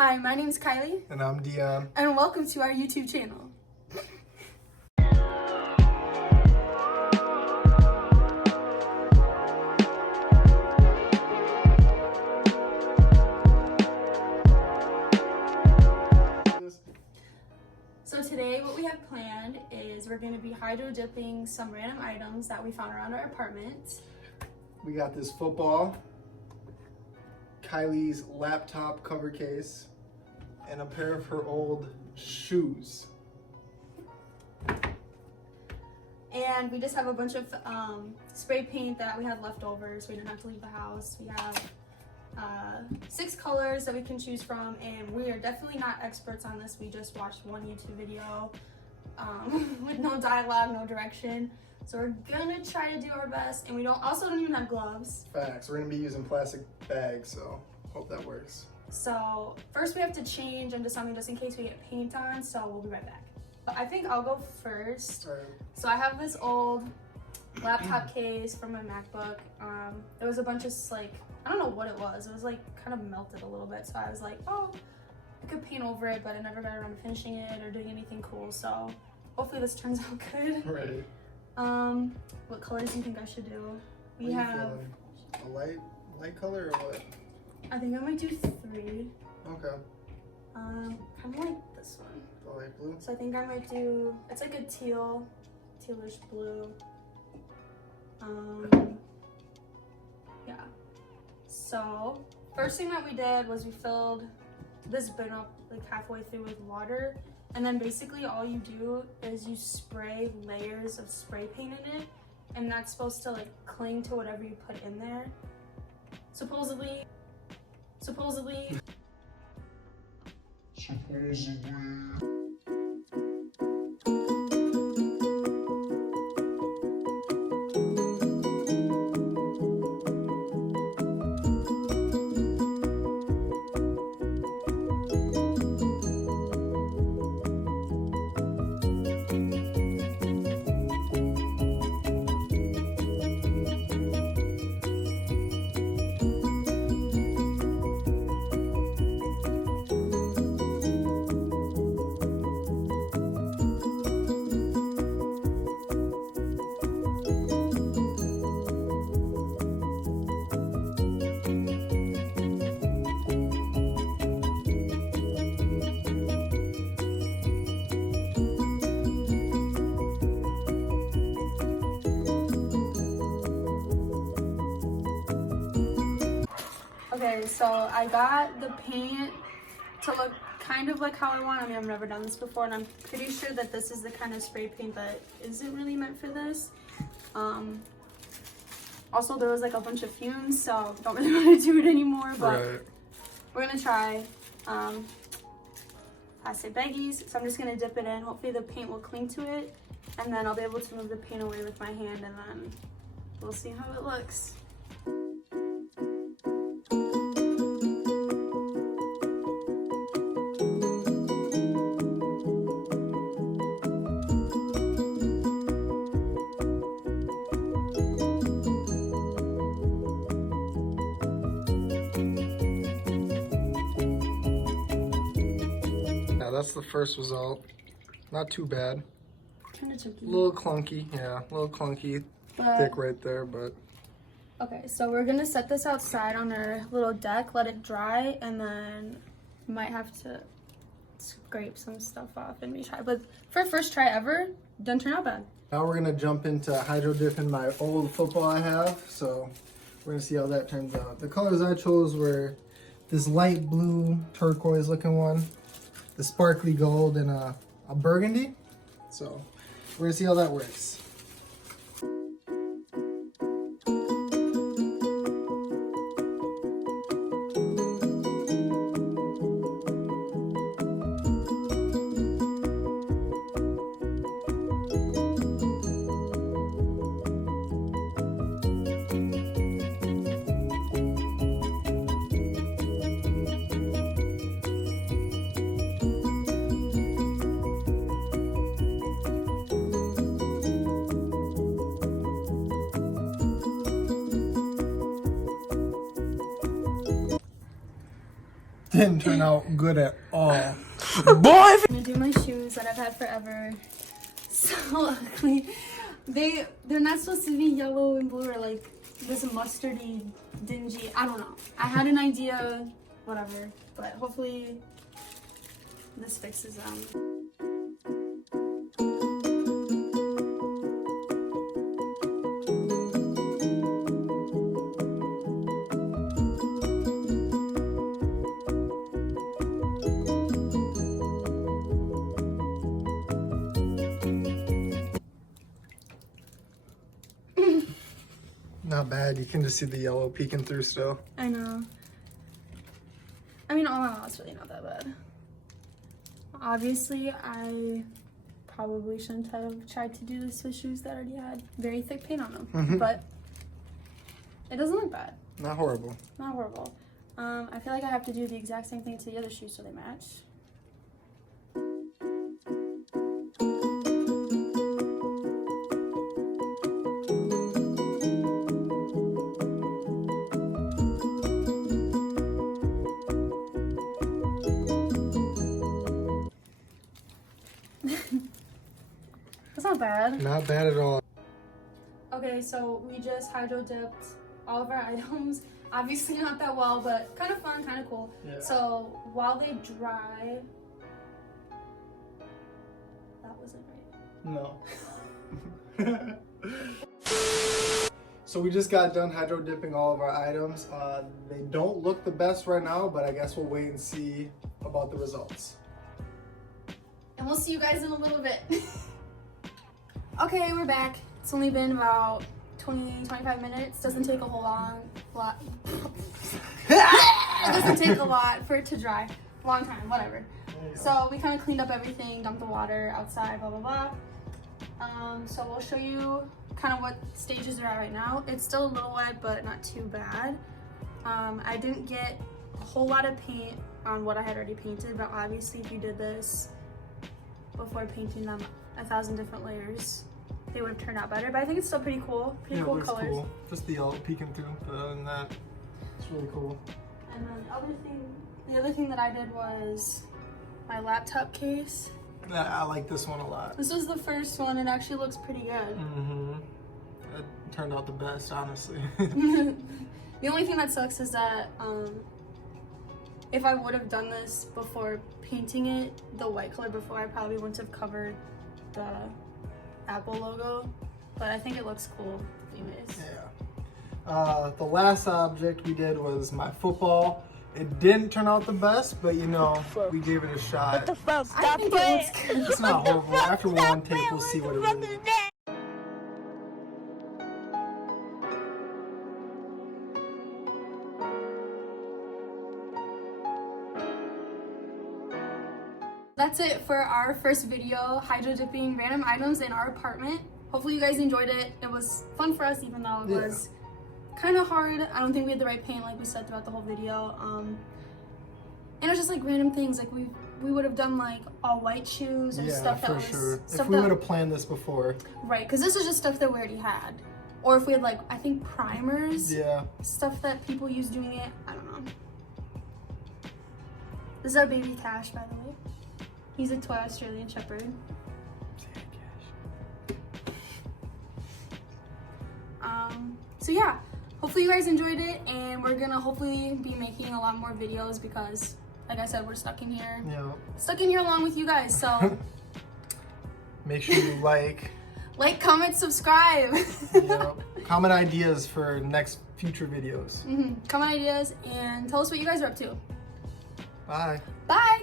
Hi, my name is Kylie. And I'm Dion. And welcome to our YouTube channel. So today what we have planned is we're going to be hydro dipping some random items that we found around our apartment. We got this football, Kylie's laptop cover case, and a pair of her old shoes. And we just have a bunch of spray paint that we had left over, so we didn't have to leave the house. We have 6 colors that we can choose from, and we are definitely not experts on this. We just watched one YouTube video with no dialogue, no direction. So we're gonna try to do our best, and we don't even have gloves. Facts. We're gonna be using plastic bags, so hope that works. So first we have to change into something just in case we get paint on, so we'll be right back. But I think I'll go first. All right. So I have this old laptop case from my MacBook. There was a bunch of I don't know what it was. It was like kind of melted a little bit. So I was like, oh, I could paint over it, but I never got around to finishing it or doing anything cool. So hopefully this turns out good. Right. What colors do you think I should do? We have a light color or what? I think I might do 3. Okay. Kind of like this one. The light blue? So I think I might do, it's like a tealish blue. Yeah. So first thing that we did was we filled this bin up like halfway through with water, and then basically all you do is you spray layers of spray paint in it, and that's supposed to like cling to whatever you put in there. Supposedly. Okay, so I got the paint to look kind of like how I want. I mean, I've never done this before, and I'm pretty sure that this is the kind of spray paint that isn't really meant for this. Also, there was like a bunch of fumes, so don't really want to do it anymore, but Right. we're gonna try plastic baggies. So I'm just gonna dip it in. Hopefully the paint will cling to it, and then I'll be able to move the paint away with my hand, and then we'll see how it looks. Yeah, that's the first result. Not too bad. Kind of tricky. A little clunky, yeah. A little clunky. Thick right there, but... Okay, so we're gonna set this outside on our little deck, let it dry, and then might have to scrape some stuff off and retry. But for first try ever, didn't turn out bad. Now we're gonna jump into hydro dipping my old football I have. So we're gonna see how that turns out. The colors I chose were this light blue turquoise looking one, the sparkly gold, and a burgundy. So we're gonna see how that works. didn't turn out good at all. I'm gonna do my shoes that I've had forever. So ugly. They're not supposed to be yellow and blue or like this mustardy, dingy. I don't know. I had an idea, whatever. But hopefully this fixes them. Not bad. You can just see the yellow peeking through still. I know. I mean, all in all, it's really not that bad. Obviously, I probably shouldn't have tried to do this with shoes that already had very thick paint on them. But it doesn't look bad. Not horrible. Not horrible. I feel like I have to do the exact same thing to the other shoes so they match. That's not bad. Not bad at all. Okay, so we just hydro dipped all of our items. Obviously not that well, but kind of fun, kind of cool. Yeah. So while they dry, that wasn't right. No. So we just got done hydro dipping all of our items. They don't look the best right now, but I guess we'll wait and see about the results. And we'll see you guys in a little bit. Okay, we're back. It's only been about 20-25 minutes. Doesn't take a whole lot. It doesn't take a lot for it to dry. Long time, whatever. So we kind of cleaned up everything, dumped the water outside, blah blah blah. So we'll show you kind of what stages they're at right now. It's still a little wet, but not too bad. I didn't get a whole lot of paint on what I had already painted, but obviously if you did this before painting them 1,000 different layers, they would have turned out better. But I think it's still pretty cool. Pretty cool colors. Cool. Just the yellow peeking through, but other than that, it's really cool. And then the other thing that I did was my laptop case. I like this one a lot. This was the first one. It actually looks pretty good. Mm-hmm. It turned out the best, honestly. The only thing that sucks is that if I would have done this before painting it, the white color before, I probably wouldn't have covered the Apple logo. But I think it looks cool anyways. Yeah. The last object we did was my football. It didn't turn out the best, but you know, we gave it a shot. What the fuck? I Stop think playing. it looks good. It's not horrible. After one take, we'll see what it really is. That's it for our first video, hydro dipping random items in our apartment. Hopefully you guys enjoyed it. It was fun for us, even though it was kind of hard. I don't think we had the right paint, like we said throughout the whole video. And it was just like random things, like we would have done like all white shoes or stuff that was sure. stuff If we that, would have planned this before. right, because this is just stuff that we already had. Or if we had like, I think primers, Yeah. stuff that people use doing it. I don't know. This is our baby Cash, by the way. He's a toy Australian Shepherd. So yeah, hopefully you guys enjoyed it, and we're gonna hopefully be making a lot more videos because, like I said, we're stuck in here. Yeah. Stuck in here along with you guys, so Make sure you like. like, comment, subscribe. Comment ideas for next future videos. Comment ideas and tell us what you guys are up to. Bye. Bye!